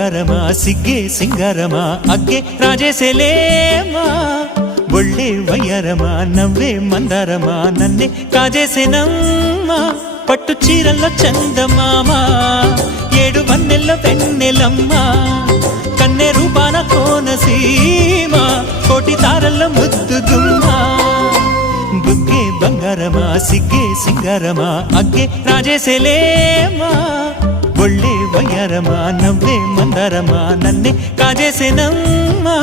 బంగారమా సిగ్గే సింగారమా అగ్గే రాజేసేలేమా ఒళ్ళే వయ్యారమా నవ్వే మందారమా నన్నే కాజేసేనమ్మా పట్టు చీరల్లో చందమామా ఏడు వన్నెల్లో వెన్నెలమ్మా కన్నె రూపాన కోనసీమ కోటి తారల్లో ముద్దుగుమ్మా బుగ్గే బంగారమా సిగ్గే సింగారమా అగ్గే రాజేసేలేమా ఒళ్ళే వయ్యారమా నవ్వే మందారమా నన్నే కాజేసేనమ్మా